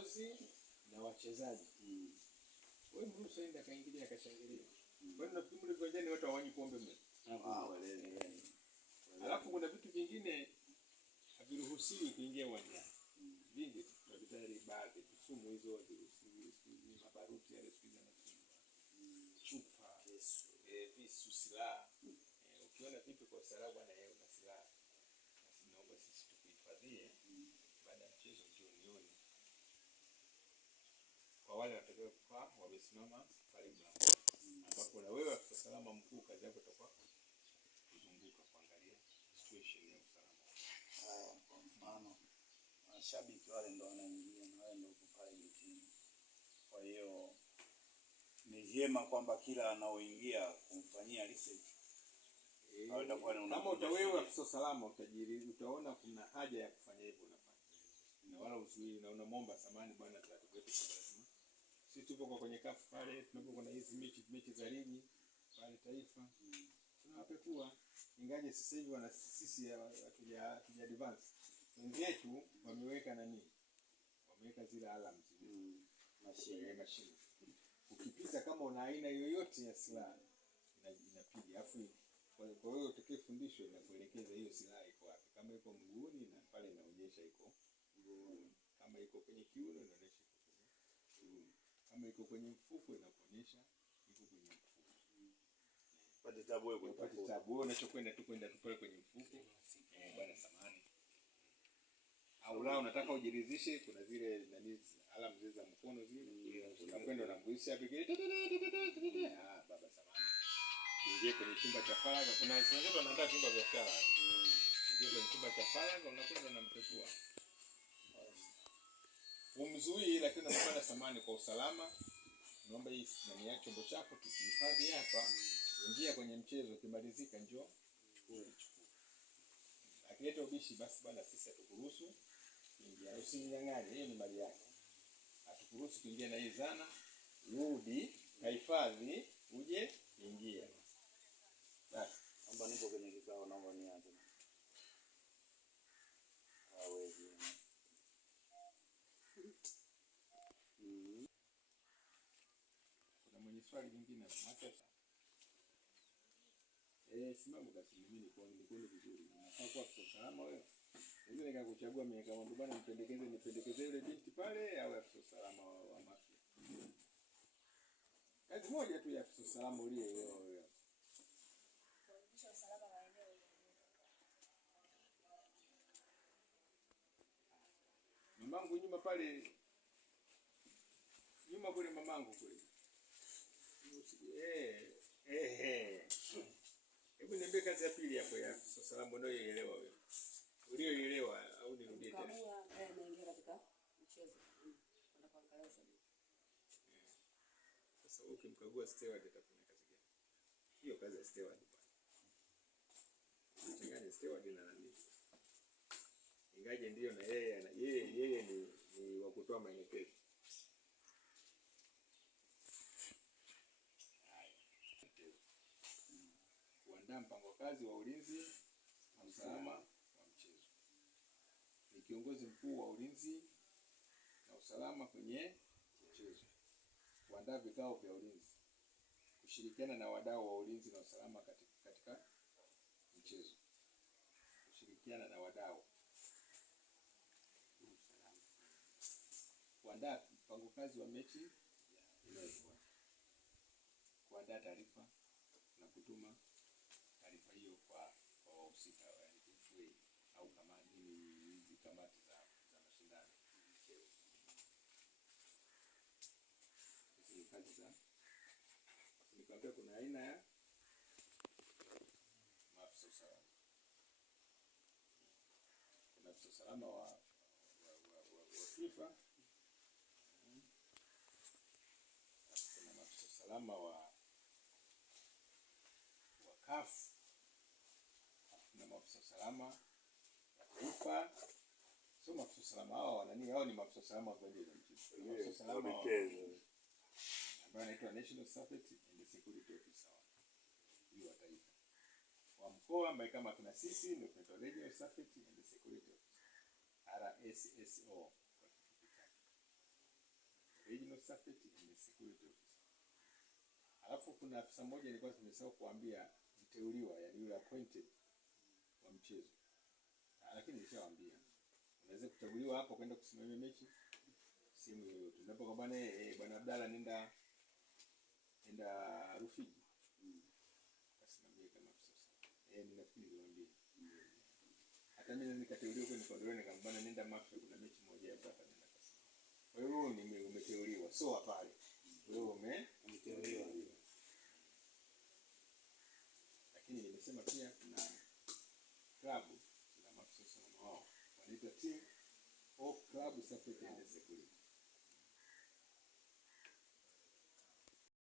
viongozi na wachezaji. Wewe mruhusu aende akaingilia akashangilia. Kwani nafikiri mle viwanjani watu hawanywi pombe mle. Alafu kuna vitu vingine haviruhusiwi kuingia uwanjani. Vingi daktari baadhi sumu hizo haziruhusiwi, mabaruti yale siku na chupa, visu, silaha. Ukiona vipi kwa usalama bwana yeye una silaha. Naomba sisi tukuhifadhie baada ya mchezo jioni. Kwa wale watakao kwa wamesimama pale mlangoni. Ambapo na wewe afisa salama mkuu kazi yako itakuwa kuzunguka kuangalia situation ya usalama. Kwa mfano mashabiki wale ndio wanaingia na wale ndio pale getini. Kwa hiyo ni vyema kwamba kila anaoingia kumfanyia research. Kama utawewe afisa salama utaona kuna haja ya kufanya hivyo unafanya. Na wala usiwi na unamomba samani bwana tutakwetu kwa lazima. Sisi tupo kwenye kafu pale tunapokuwa na hizi mechi za ligi pale taifa. Tunawapekua ingaje sasa hivi wana sisi hatuja advance. Wenzetu wameweka nani? Wameweka zile alarm machine. Ukipita kama una aina yoyote ya silaha inapiga afu kwa hiyo utakayefundishwa na kuelekeza hiyo silaha iko wapi. Kama iko mguuni na pale inaonyesha iko mguuni. Kama iko kwenye kiuno inaonyesha iko kwenye kiuno. Kama iko kwenye mfuko inakuonyesha iko kwenye mfuko. Pata tabu wewe kwa tabu wewe unachokwenda tu kwenda pale kwenye mfuko. Bwana samani. Au la unataka ujiridhishe kuna zile nani alama zile za mkono zile. Unakwenda unamgusia pekee. Baba samani. Ingia kwenye chumba cha faragha kuna wengine wanaandaa chumba vya faragha. Ingia kwenye chumba cha faragha unakwenda unampekua. Umzuii lakini unapanda samani kwa usalama. Naomba hii nani ya chombo chako tukihifadhi hapa. Ingia kwenye mchezo ukimalizika njoo uchukue. Akileta ubishi basi bwana sisi hatukuruhusu kuingia. Usinyang'anye hiyo ni mali yako. Hatukuruhusu kuingia na hii zana. Rudi, hifadhi, uje ingia. Basi, naomba nipo kwenye kikao naomba nianze. Hawezi. Kuna mwenye swali lingine Maketa. Simama basi mimi nikuone vizuri. Unafaa kuwa afisa salama wewe. Hivi nikakuchagua mimi kama ndo bwana nipendekeze yule binti pale au afisa salama wa Mafia. Kazi moja tu ya afisa salama ulie wewe. Kuhakikisha usalama wa eneo. Mamangu nyuma pale. Nyuma kule mamangu kule. Hebu niambie kazi ya pili hapo ya afisa salama ndio ielewa wewe. Ulioelewa au nirudie tena? Naingia katika mchezo. Kwenda kuangalia ushabiki. Sasa ukimkagua steward atafanya kazi gani? Hiyo kazi ya steward bwana. Changanya steward na nani? Ingaje ndio na yeye ni wa kutoa maelekezo. Kuandaa mpango kazi wa ulinzi na usalama wa mchezo. Ni kiongozi mkuu wa ulinzi na usalama kwenye mchezo. Kuandaa vikao vya ulinzi. Kushirikiana na wadau wa ulinzi na usalama katika mchezo. Kushirikiana na wadau. Kuandaa mpango kazi wa mechi inayofuata. Kuandaa taarifa na kutuma taarifa hiyo kwa wahusika wa FA au kama hizi kamati za mashindano. Hizi kazi za nikwambia kuna aina ya maafisa usalama. Kuna afisa usalama wa FIFA. Kuna maafisa usalama wa CAF. Kuna maafisa usalama wa taifa. Sio maafisa usalama hao ni maafisa usalama wa nje za mchezo. Maafisa usalama ambaye anaitwa National Safety and Security Officer. Hiyo wa taifa. Wa mkoa ambaye kama kuna sisi ndio tunaitwa Regional Safety and Security Officer. RSSO kwa kifupi chake. regional safety and security officer. Alafu kuna afisa mmoja nilikuwa nimesahau kuambia, mteuliwa, yani yule appointed wa mchezo. Lakini nishawaambia unaweza kuchaguliwa hapo kwenda kusimamia mechi sehemu yoyote. Ndipo kwa bwana bwana Abdalla nenda Rufiji. Kasimamia kama afisa. Ninafikiri niliwaambia. Hata mimi nikateuliwa kwenye Kodoroni nikambana nenda Mafia, kuna mechi moja hapa nenda kasi. Kwa hiyo umeteuliwa, so pale. Wewe umeteuliwa. Lakini nimesema pia kuna klabu na maafisa wao wanaitwa team of club safety and security.